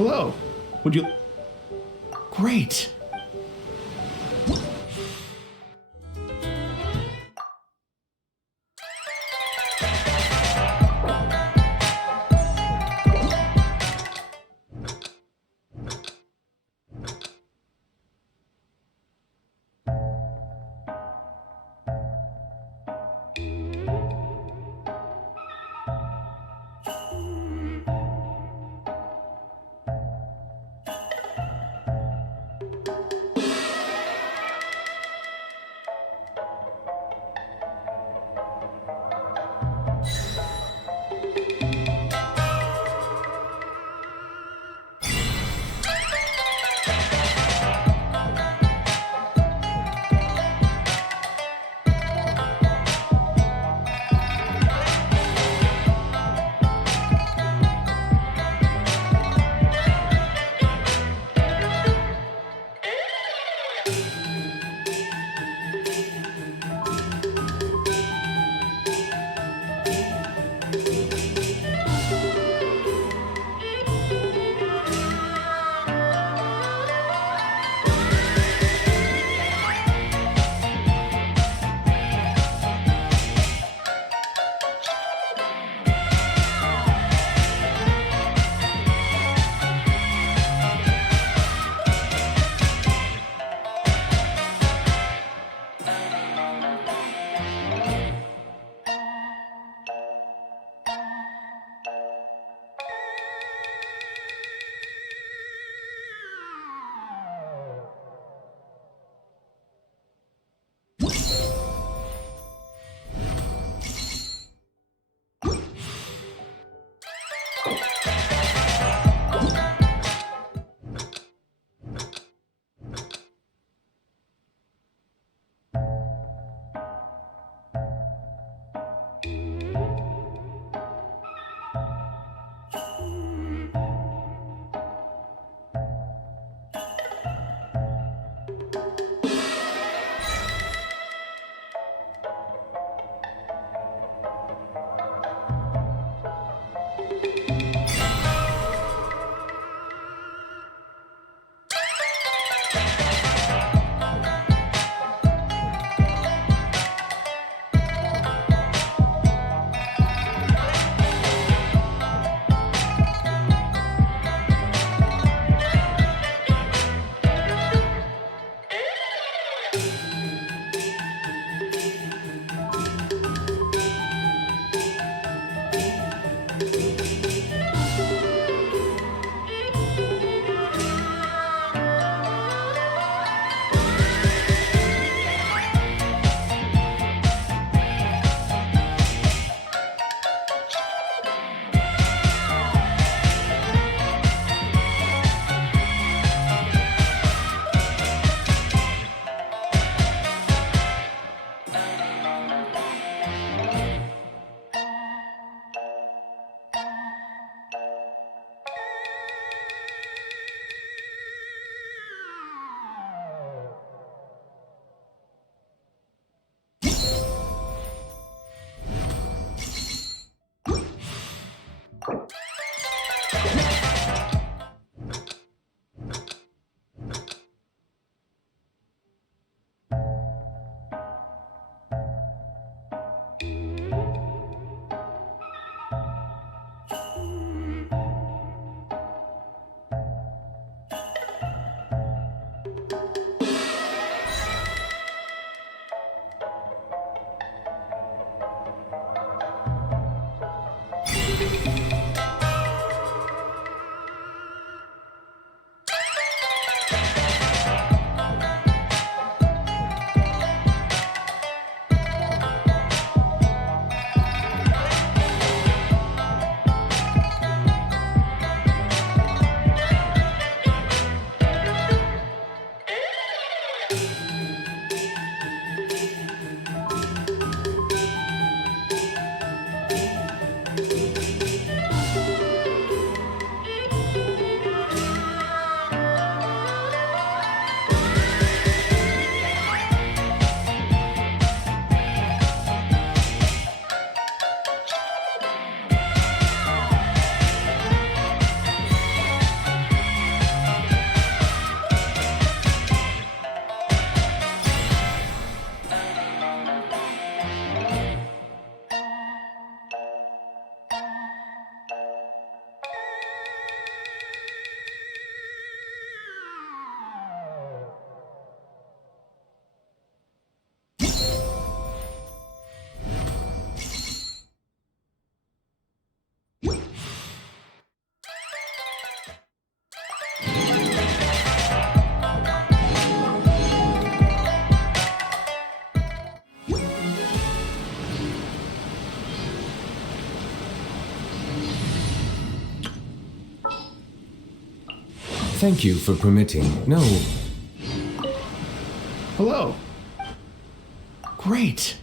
Hello. Would you... Great. Thank you for permitting. No, Hello. Great.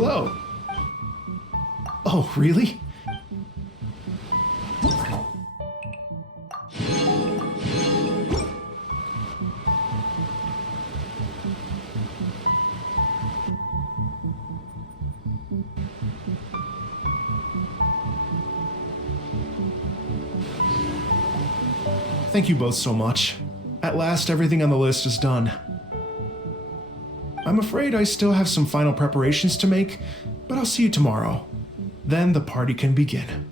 Hello. Oh, really? Thank you both so much. At last, everything on the list is done. I'm afraid I still have some final preparations to make, but I'll see you tomorrow. Then the party can begin.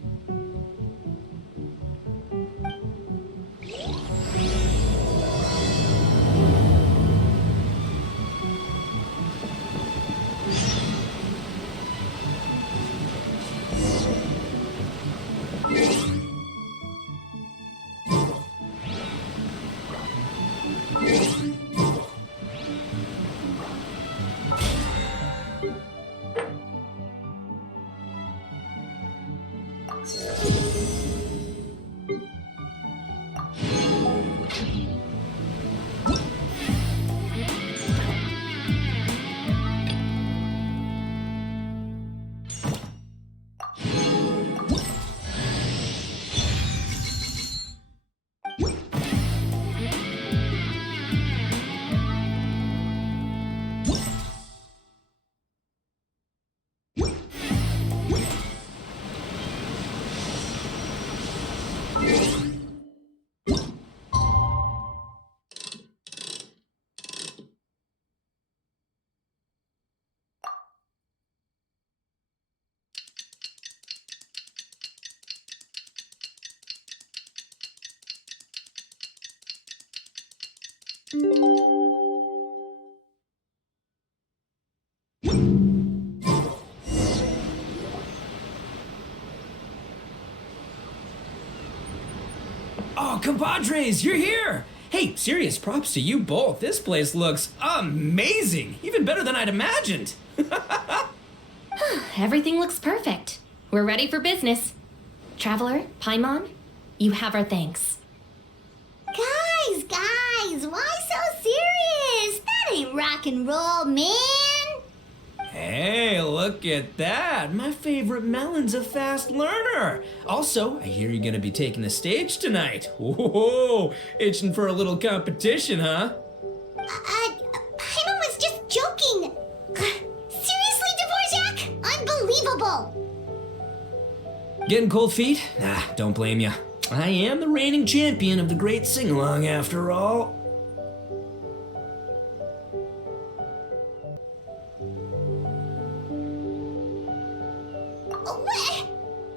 compadres, you're here! Hey, serious props to you both. This place looks amazing! Even better than I'd imagined! Everything looks perfect. We're ready for business. Traveler, Paimon, you have our thanks. Guys, why so serious? That ain't rock and roll, man. Hey, look at that! My favorite melon's a fast learner! Also, I hear you're gonna be taking the stage tonight. Whoa, itching for a little competition, huh? Paimon was just joking. Seriously, Dvorak? Unbelievable. Getting cold feet? Ah, don't blame ya. I am the reigning champion of the great sing-along after all.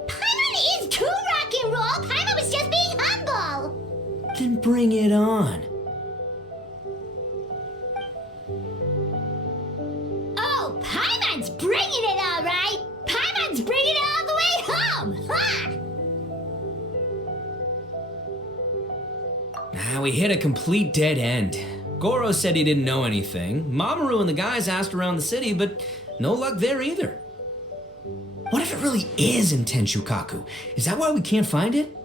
Paimon is too rock and roll. Paimon was just being humble. Then bring it on. Oh, Paimon's bringing it all right. Paimon's bringing it all the way home. Ha! We hit a complete dead end. Goro said he didn't know anything. Mamoru and the guys asked around the city, but no luck there either. What if it really is in Tenshukaku? Is that why we can't find it?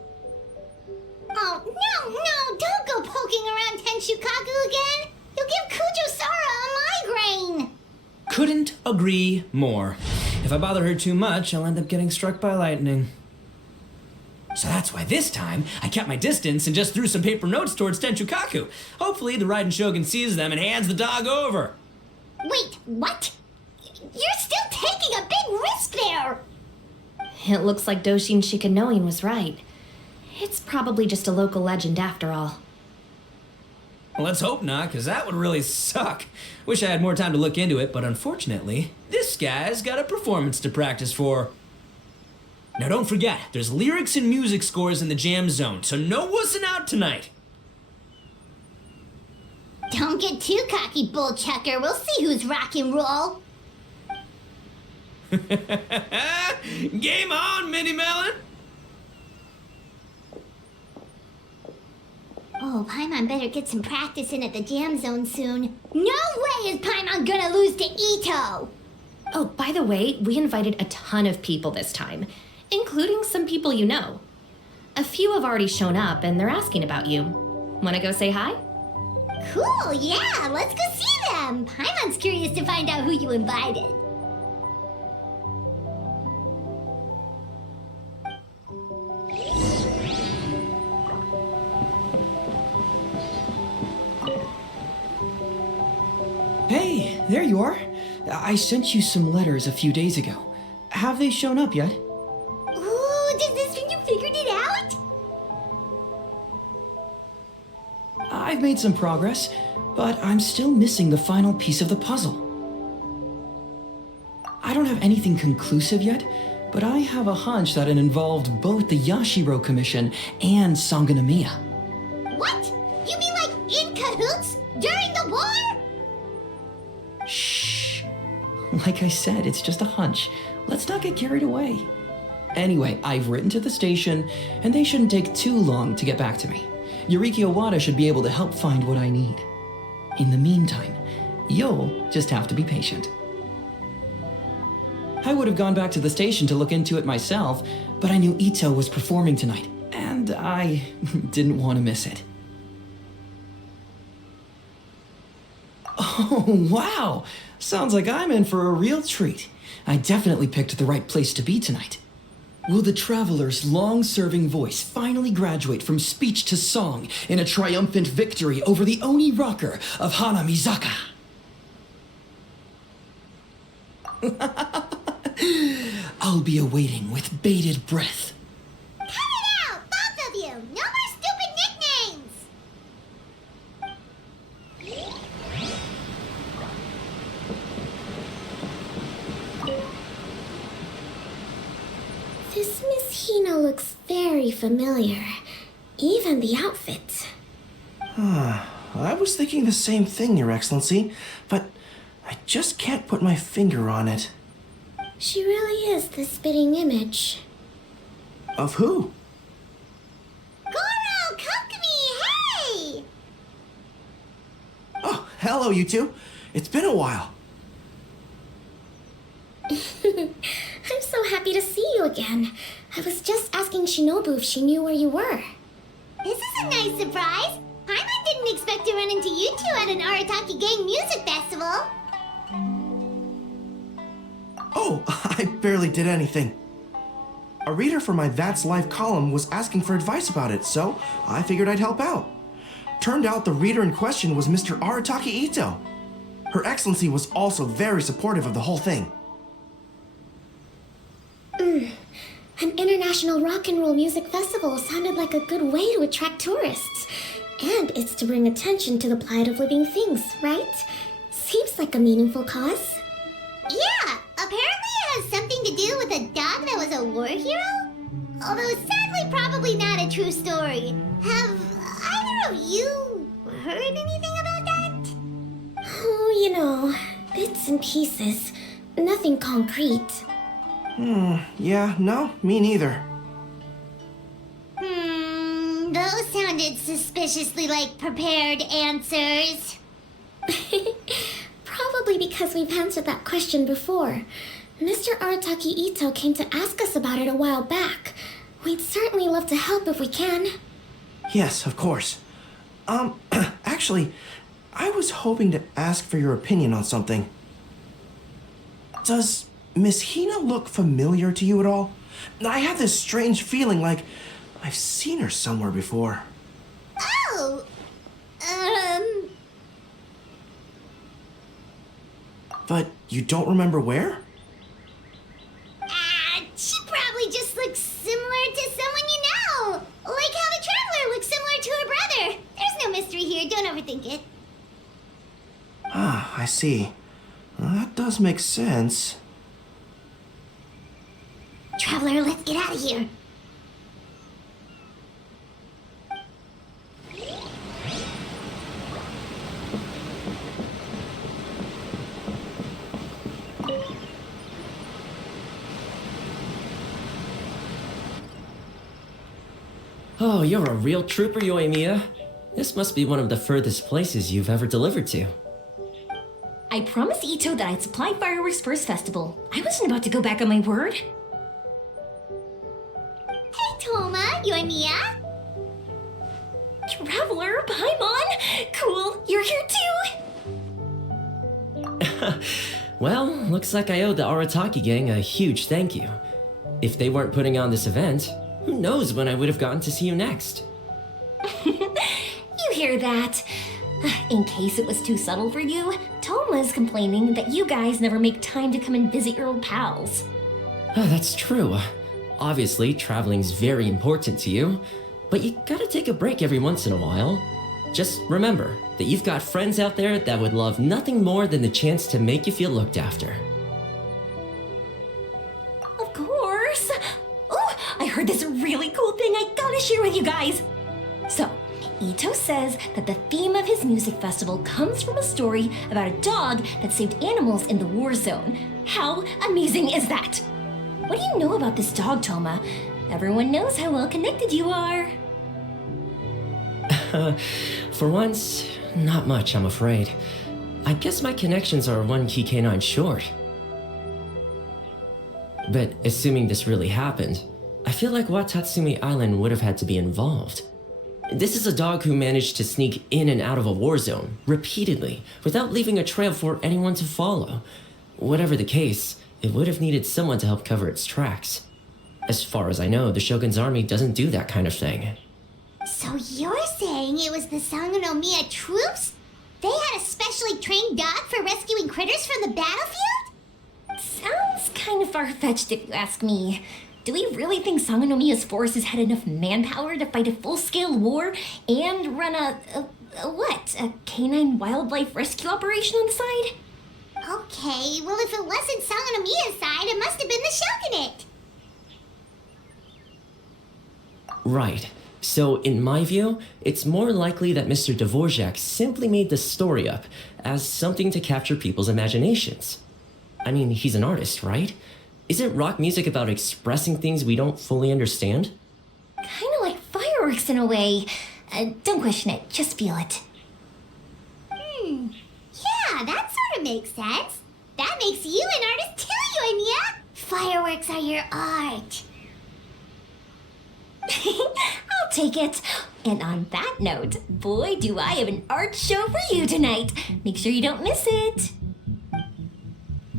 Oh, no, don't go poking around Tenshukaku again. You'll give Kujo-sara a migraine. Couldn't agree more. If I bother her too much, I'll end up getting struck by lightning. So that's why this time, I kept my distance and just threw some paper notes towards Tenshukaku. Hopefully the Raiden Shogun sees them and hands the dog over. Wait, what? You're still taking a big risk there. It looks like Doshin Shikanoin was right. It's probably just a local legend after all. Well, let's hope not, because that would really suck. Wish I had more time to look into it, but unfortunately, this guy's got a performance to practice for. Now don't forget, there's lyrics and music scores in the jam zone, so no wussing out tonight. Don't get too cocky, bullchucker. We'll see who's rock and roll. Game on, Mini Melon! Oh, Paimon better get some practice in at the jam zone soon. No way is Paimon gonna lose to Ito! Oh, by the way, we invited a ton of people this time, including some people you know. A few have already shown up and they're asking about you. Wanna go say hi? Cool, yeah, let's go see them. Paimon's curious to find out who you invited. Hey, there you are. I sent you some letters a few days ago. Have they shown up yet? Ooh, does this mean you figured it out? I've made some progress, but I'm still missing the final piece of the puzzle. I don't have anything conclusive yet, but I have a hunch that it involved both the Yashiro Commission and Sangonomiya. What? You mean like in cahoots? During the war? Shh. Like I said, it's just a hunch. Let's not get carried away. Anyway, I've written to the station, and they shouldn't take too long to get back to me. Yuriki Owada should be able to help find what I need. In the meantime, you'll just have to be patient. I would have gone back to the station to look into it myself, but I knew Ito was performing tonight, and I didn't want to miss it. Oh, wow! Sounds like I'm in for a real treat. I definitely picked the right place to be tonight. Will the traveler's long-serving voice finally graduate from speech to song in a triumphant victory over the Oni rocker of Hanamizaka? I'll be awaiting with bated breath. Cut it out, both of you! No more stupid nicknames! This Miss Hina looks very familiar. Even the outfit. I was thinking the same thing, Your Excellency, but I just can't put my finger on it. She really is the spitting image. Of who? Goro, come hello, you two. It's been a while. I'm so happy to see you again. I was just asking Shinobu if she knew where you were. This is a nice surprise. Paimon didn't expect to run into you two at an Arataki Gang music festival. Oh, I barely did anything. A reader for my That's Life column was asking for advice about it, so I figured I'd help out. Turned out the reader in question was Mr. Arataki Ito. Her Excellency was also very supportive of the whole thing. An international rock and roll music festival sounded like a good way to attract tourists. And it's to bring attention to the plight of living things, right? Seems like a meaningful cause. Yeah, apparently it has something to do with a dog that was a war hero? Although sadly probably not a true story. Have either of you heard anything about that? Oh, you know, bits and pieces. Nothing concrete. Yeah, no, me neither. Those sounded suspiciously like prepared answers. Probably because we've answered that question before. Mr. Arataki Ito came to ask us about it a while back. We'd certainly love to help if we can. Yes, of course. Actually, I was hoping to ask for your opinion on something. Does Miss Hina look familiar to you at all? I have this strange feeling like I've seen her somewhere before. Oh! But you don't remember where? She probably just looks similar to someone you know. Like how the Traveler looks similar to her brother. There's no mystery here, don't overthink it. Ah, I see. Well, that does make sense. Traveler, let's get out of here. Oh, you're a real trooper, Yoimiya. This must be one of the furthest places you've ever delivered to. I promised Ito that I'd supply fireworks for his festival. I wasn't about to go back on my word. Hey, Toma, Yoimiya. Traveler, Paimon! Cool, you're here too! Well, looks like I owe the Arataki gang a huge thank you. If they weren't putting on this event, who knows when I would have gotten to see you next. You hear that? In case it was too subtle for you, Toma's complaining that you guys never make time to come and visit your old pals. That's true. Obviously, traveling's very important to you, but you gotta take a break every once in a while. Just remember that you've got friends out there that would love nothing more than the chance to make you feel looked after. Of course! Oh, I heard this really cool thing I gotta share with you guys! So, Ito says that the theme of his music festival comes from a story about a dog that saved animals in the war zone. How amazing is that? What do you know about this dog, Toma? Everyone knows how well connected you are. For once, not much, I'm afraid. I guess my connections are one key canine short. But assuming this really happened, I feel like Watatsumi Island would have had to be involved. This is a dog who managed to sneak in and out of a war zone, repeatedly, without leaving a trail for anyone to follow. Whatever the case, it would have needed someone to help cover its tracks. As far as I know, the Shogun's army doesn't do that kind of thing. So you're saying it was the Sangonomiya troops? They had a specially trained dog for rescuing critters from the battlefield? Sounds kind of far-fetched if you ask me. Do we really think Sangonomiya's forces had enough manpower to fight a full-scale war and run a canine wildlife rescue operation on the side? Okay, well if it wasn't Sangonomiya's side, it must have been the Shogunate. Right. So, in my view, it's more likely that Mr. Dvorak simply made the story up as something to capture people's imaginations. I mean, he's an artist, right? Isn't rock music about expressing things we don't fully understand? Kinda like fireworks in a way. Don't question it, just feel it. makes sense. That makes you an artist too, Yoimiya. Fireworks are your art. I'll take it. And on that note, boy, do I have an art show for you tonight. Make sure you don't miss it.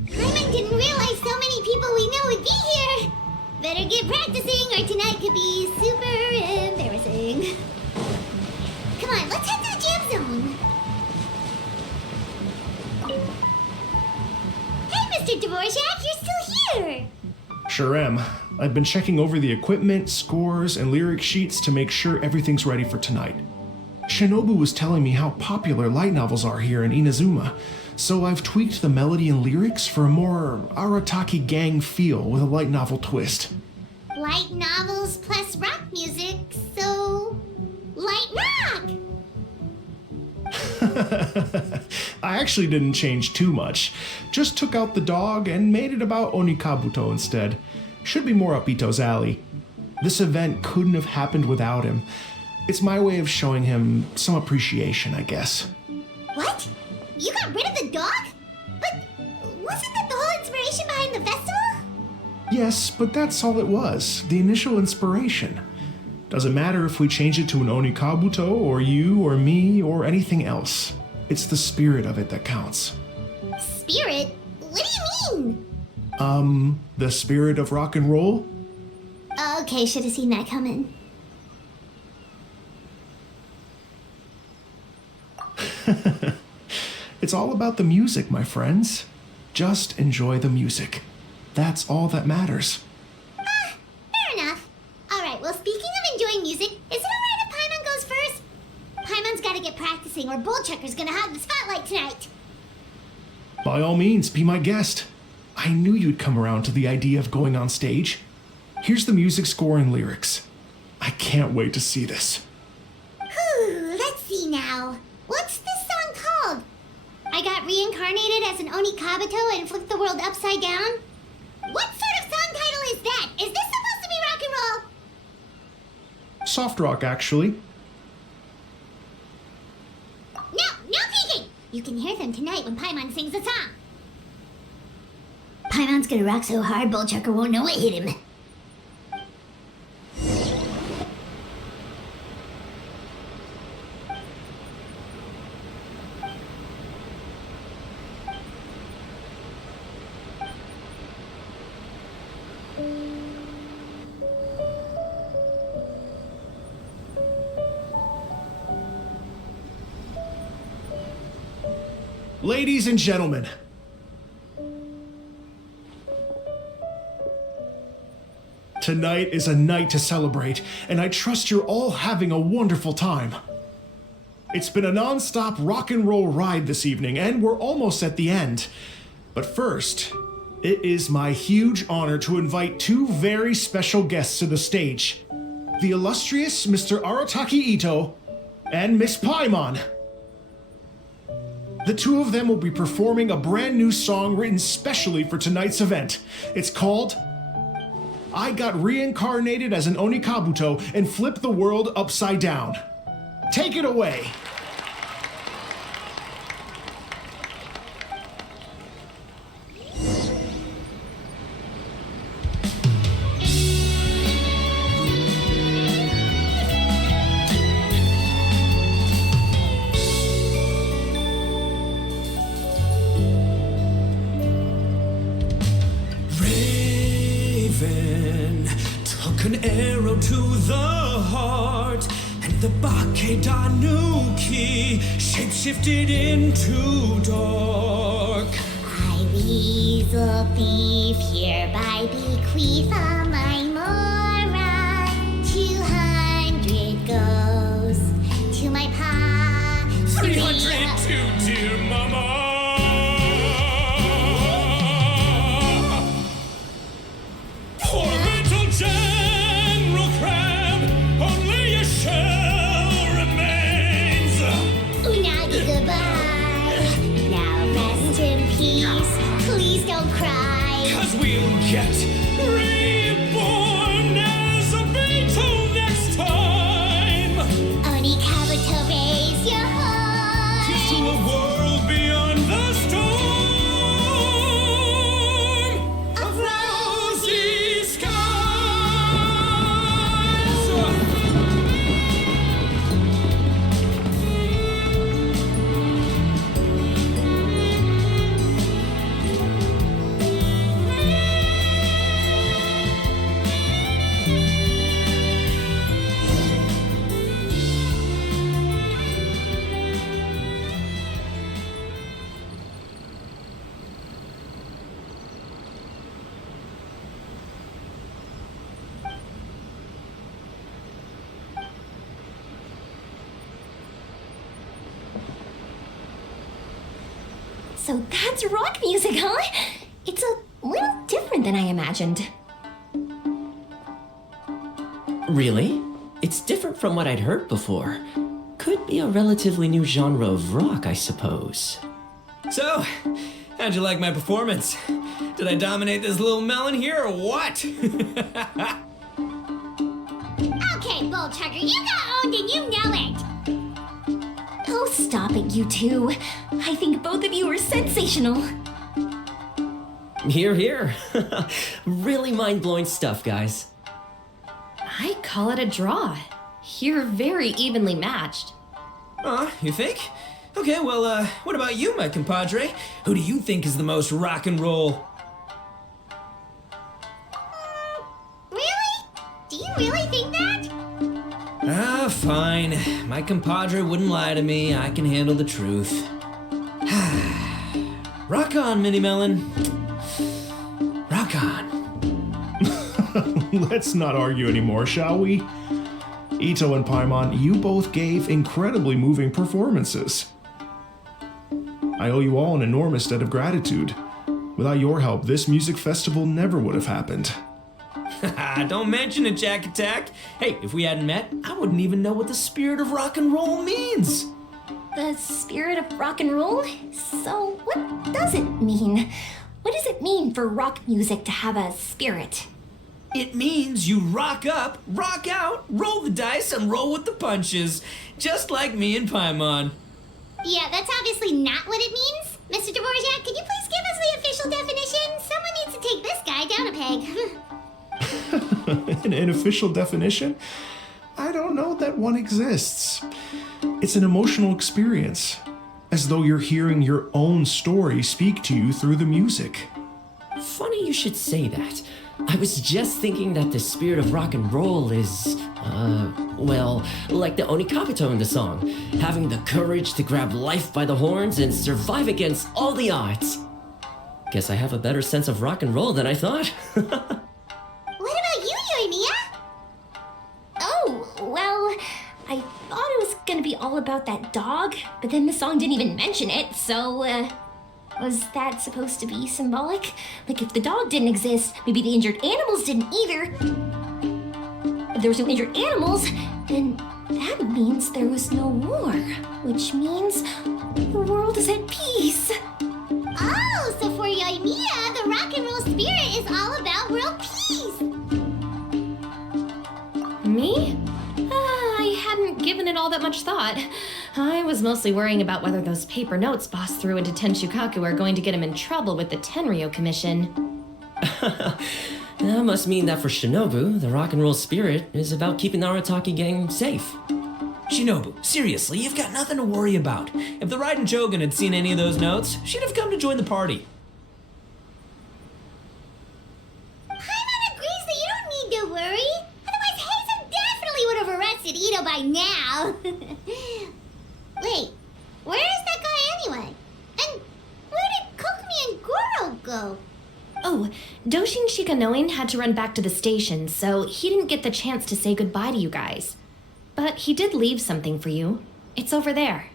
Paimon didn't realize so many people we know would be here. Better get practicing or tonight could be super embarrassing. Come on, let's head to the jam zone. Hey, Mr. Dvorak, you're still here. Sure am. I've been checking over the equipment, scores, and lyric sheets to make sure everything's ready for tonight. Shinobu was telling me how popular light novels are here in Inazuma, so I've tweaked the melody and lyrics for a more Arataki gang feel with a light novel twist. Light novels plus rock music, so light rock! I actually didn't change too much. Just took out the dog and made it about Onikabuto instead. Should be more up Ito's alley. This event couldn't have happened without him. It's my way of showing him some appreciation, I guess. What? You got rid of the dog? But wasn't that the whole inspiration behind the festival? Yes, but that's all it was. The initial inspiration. Doesn't matter if we change it to an Onikabuto, or you, or me, or anything else. It's the spirit of it that counts. Spirit? What do you mean? The spirit of rock and roll? Okay, should have seen that coming. It's all about the music, my friends. Just enjoy the music. That's all that matters. Fair enough. Alright, well, speaking of enjoying music, is it alright if Paimon goes first? Paimon's gotta get practicing or Bullchucker's gonna have the spotlight tonight. By all means, be my guest. I knew you'd come around to the idea of going on stage. Here's the music score and lyrics. I can't wait to see this. Whew, let's see now. What's this song called? I got reincarnated as an Onikabuto and flipped the world upside down? What sort of song title is that? Is this supposed to be rock and roll? Soft rock, actually. No peeking! You can hear them tonight when Paimon sings the song. Paimon's gonna rock so hard, Bullchucker won't know what hit him. Ladies and gentlemen, tonight is a night to celebrate, and I trust you're all having a wonderful time. It's been a non-stop rock and roll ride this evening, and we're almost at the end. But first, it is my huge honor to invite two very special guests to the stage. The illustrious Mr. Arataki Ito and Miss Paimon. The two of them will be performing a brand new song written specially for tonight's event. It's called I Got Reincarnated as an Onikabuto and Flipped the World Upside Down. Take it away. Took an arrow to the heart, and the Bakedanuki shapeshifted into dark. I, weasel thief, hereby bequeath all my mora. 200 goes to my pa. 300 to dear mama. Poor little General Crab, only a shell remains. Unagi, goodbye. Now rest in peace. Please don't cry. 'Cause we'll get reborn. So that's rock music, huh? It's a little different than I imagined. Really? It's different from what I'd heard before. Could be a relatively new genre of rock, I suppose. So, how'd you like my performance? Did I dominate this little melon here or what? Okay, Bull Chugger, you got owned and you know it. Oh, stop it, you two. I think both of you are sensational. Here, here. Really mind-blowing stuff, guys. I call it a draw. You're very evenly matched. You think? Okay, well, what about you, my compadre? Who do you think is the most rock and roll? Really? Do you really think that? Fine. My compadre wouldn't lie to me. I can handle the truth. Rock on, Mini Melon. Rock on. Let's not argue anymore, shall we? Ito and Paimon, you both gave incredibly moving performances. I owe you all an enormous debt of gratitude. Without your help, this music festival never would have happened. Don't mention it, Jack Attack. Hey, if we hadn't met, I wouldn't even know what the spirit of rock and roll means. The spirit of rock and roll? So, what does it mean? What does it mean for rock music to have a spirit? It means you rock up, rock out, roll the dice, and roll with the punches. Just like me and Paimon. Yeah, that's obviously not what it means. Mr. Dvorak, can you please give us the official definition? Someone needs to take this guy down a peg. An official definition? I don't know that one exists. It's an emotional experience, as though you're hearing your own story speak to you through the music. Funny you should say that. I was just thinking that the spirit of rock and roll is, well, like the Onikapito in the song, having the courage to grab life by the horns and survive against all the odds. Guess I have a better sense of rock and roll than I thought. What about you, Yoimiya? Oh, well, I thought it was gonna be all about that dog, but then the song didn't even mention it, so, was that supposed to be symbolic? Like, if the dog didn't exist, maybe the injured animals didn't either. If there was no injured animals, then that means there was no war, which means the world is at peace. Oh, so for Yoimiya, the rock and roll spirit is all about world peace. Me? I hadn't given it all that much thought. I was mostly worrying about whether those paper notes Boss threw into Tenshukaku are going to get him in trouble with the Tenryo Commission. That must mean that for Shinobu, the rock and roll spirit is about keeping the Arataki gang safe. Shinobu, seriously, you've got nothing to worry about. If the Raiden Shogun had seen any of those notes, she'd have come to join the party. Paimon agrees that you don't need to worry. Otherwise, Hazen definitely would have arrested Ito by now. Wait, where is that guy anyway? And where did Kokumi and Goro go? Oh, Doshin Shikanoin had to run back to the station, so he didn't get the chance to say goodbye to you guys. But he did leave something for you. It's over there.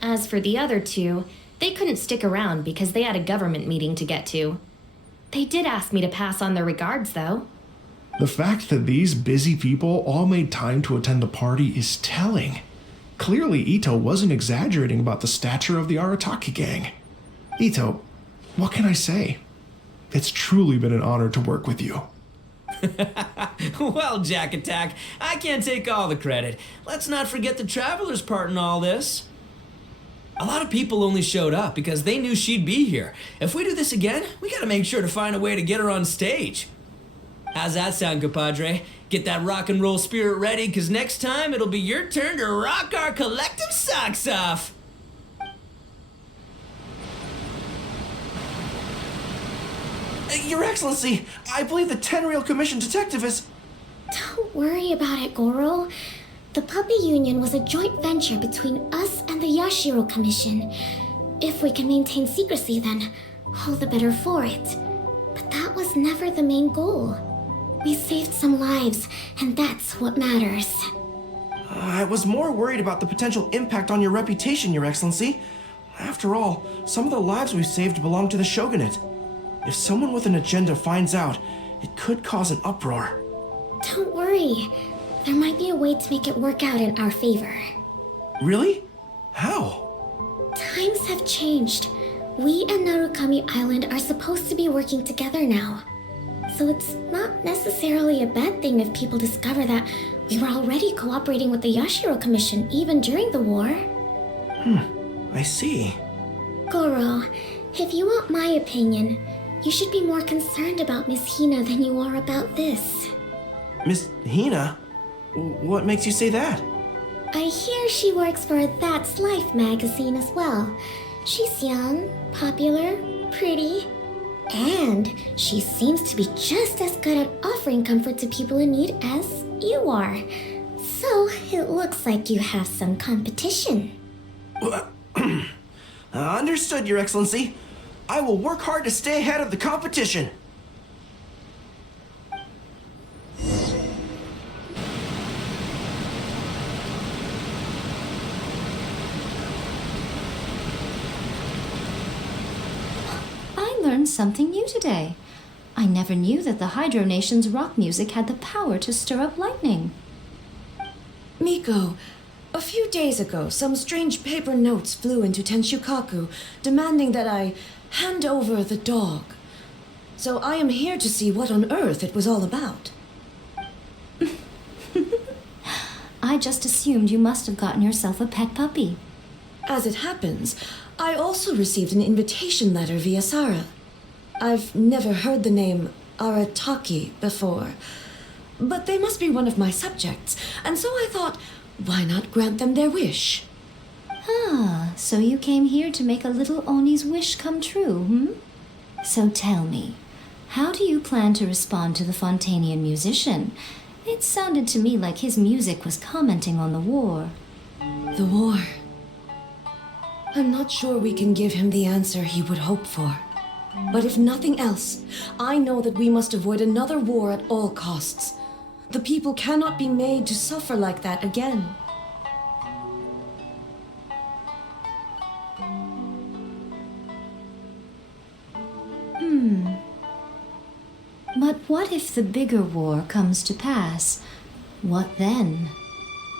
As for the other two, they couldn't stick around because they had a government meeting to get to. They did ask me to pass on their regards, though. The fact that these busy people all made time to attend the party is telling. Clearly, Ito wasn't exaggerating about the stature of the Arataki gang. Ito, what can I say? It's truly been an honor to work with you. Well, Jack Attack, I can't take all the credit. Let's not forget the Traveler's part in all this. A lot of people only showed up because they knew she'd be here. If we do this again, we gotta make sure to find a way to get her on stage. How's that sound, compadre? Get that rock and roll spirit ready, because next time it'll be your turn to rock our collective socks off. Your Excellency, I believe the Tenryo Commission detective is... Don't worry about it, Goro. The Puppy Union was a joint venture between us and the Yashiro Commission. If we can maintain secrecy, then all the better for it. But that was never the main goal. We saved some lives, and that's what matters. I was more worried about the potential impact on your reputation, Your Excellency. After all, some of the lives we've saved belong to the Shogunate. If someone with an agenda finds out, it could cause an uproar. Don't worry. There might be a way to make it work out in our favor. Really? How? Times have changed. We and Narukami Island are supposed to be working together now. So it's not necessarily a bad thing if people discover that we were already cooperating with the Yashiro Commission even during the war. I see. Goro, if you want my opinion, you should be more concerned about Miss Hina than you are about this. Miss Hina? What makes you say that? I hear she works for That's Life magazine as well. She's young, popular, pretty, and she seems to be just as good at offering comfort to people in need as you are. So it looks like you have some competition. Understood, Your Excellency. I will work hard to stay ahead of the competition. I learned something new today. I never knew that the Hydro Nation's rock music had the power to stir up lightning. Miko, a few days ago, some strange paper notes flew into Tenshukaku, demanding that I hand over the dog. So I am here to see what on earth it was all about. I just assumed you must have gotten yourself a pet puppy. As it happens, I also received an invitation letter via Sara. I've never heard the name Arataki before, but they must be one of my subjects, and so I thought, why not grant them their wish? Ah, so you came here to make a little Oni's wish come true, hmm? So tell me, how do you plan to respond to the Fontanian musician? It sounded to me like his music was commenting on the war. The war. I'm not sure we can give him the answer he would hope for. But if nothing else, I know that we must avoid another war at all costs. The people cannot be made to suffer like that again. But what if the bigger war comes to pass? What then?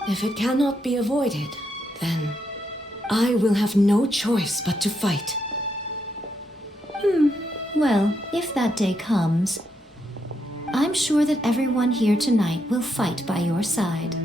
If it cannot be avoided, then I will have no choice but to fight. Well, if that day comes, I'm sure that everyone here tonight will fight by your side.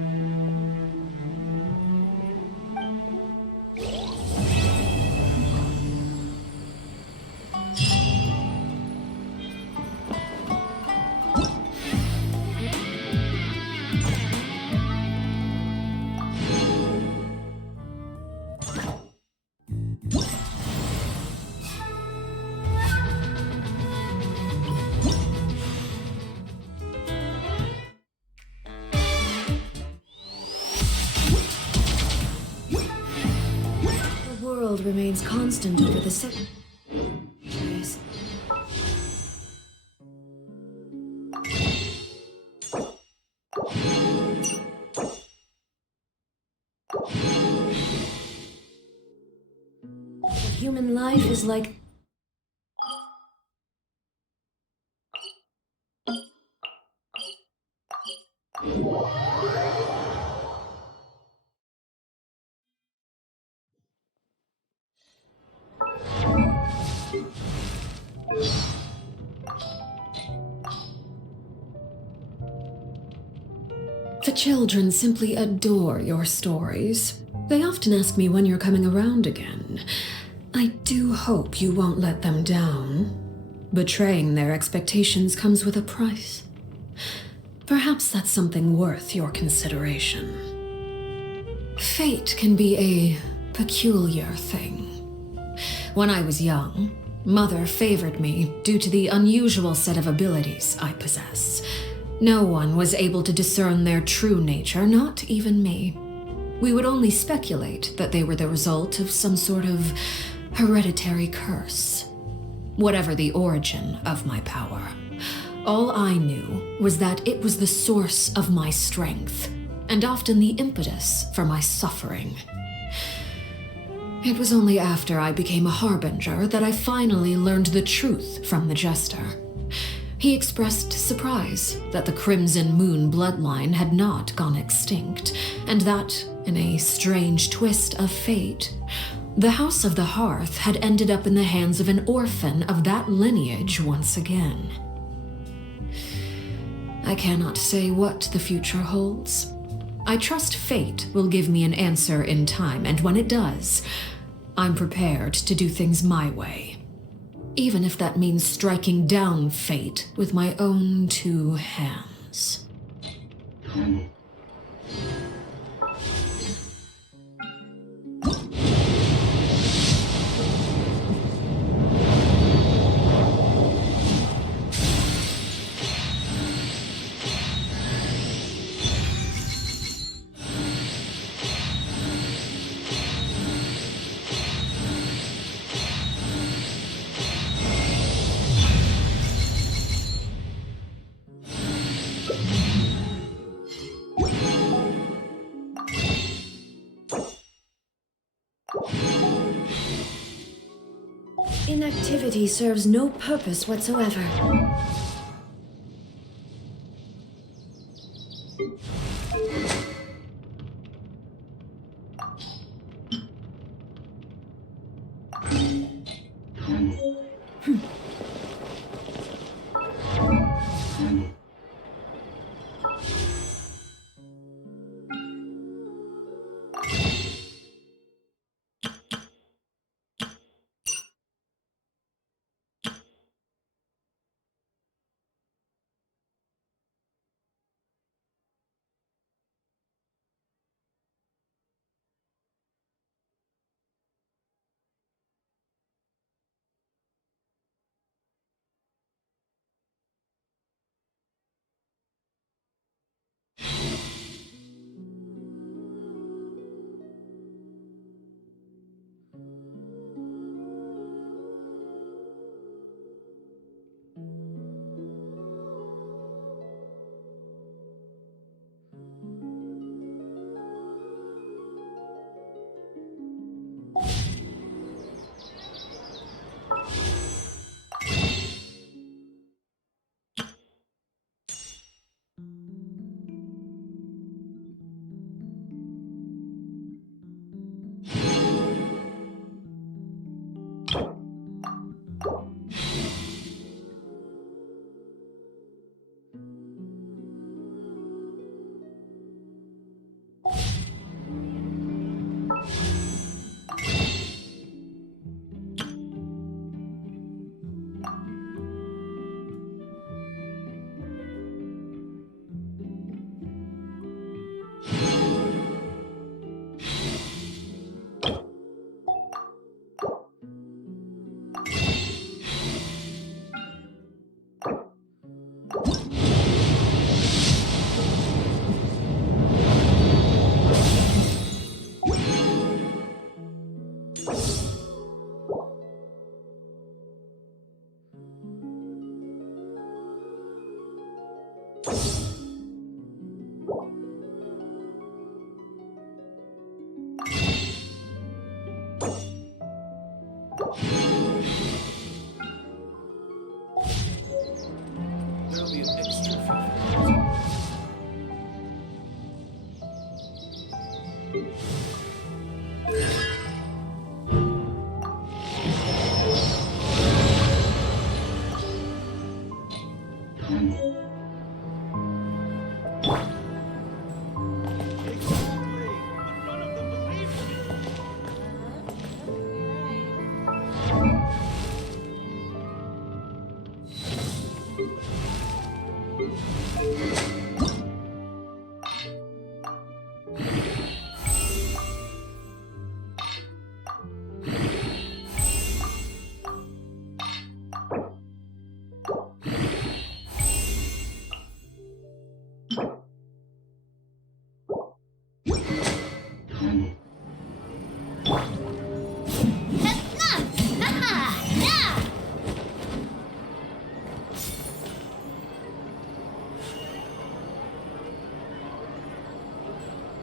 The world remains constant over the centuries. Human life is like the children simply adore your stories. They often ask me when you're coming around again. I do hope you won't let them down. Betraying their expectations comes with a price. Perhaps that's something worth your consideration. Fate can be a peculiar thing. When I was young, Mother favored me due to the unusual set of abilities I possess. No one was able to discern their true nature, not even me. We would only speculate that they were the result of some sort of hereditary curse. Whatever the origin of my power, all I knew was that it was the source of my strength, and often the impetus for my suffering. It was only after I became a harbinger that I finally learned the truth from the jester. He expressed surprise that the Crimson Moon bloodline had not gone extinct, and that, in a strange twist of fate, the House of the Hearth had ended up in the hands of an orphan of that lineage once again. I cannot say what the future holds. I trust fate will give me an answer in time, and when it does, I'm prepared to do things my way. Even if that means striking down fate with my own two hands. Inactivity serves no purpose whatsoever.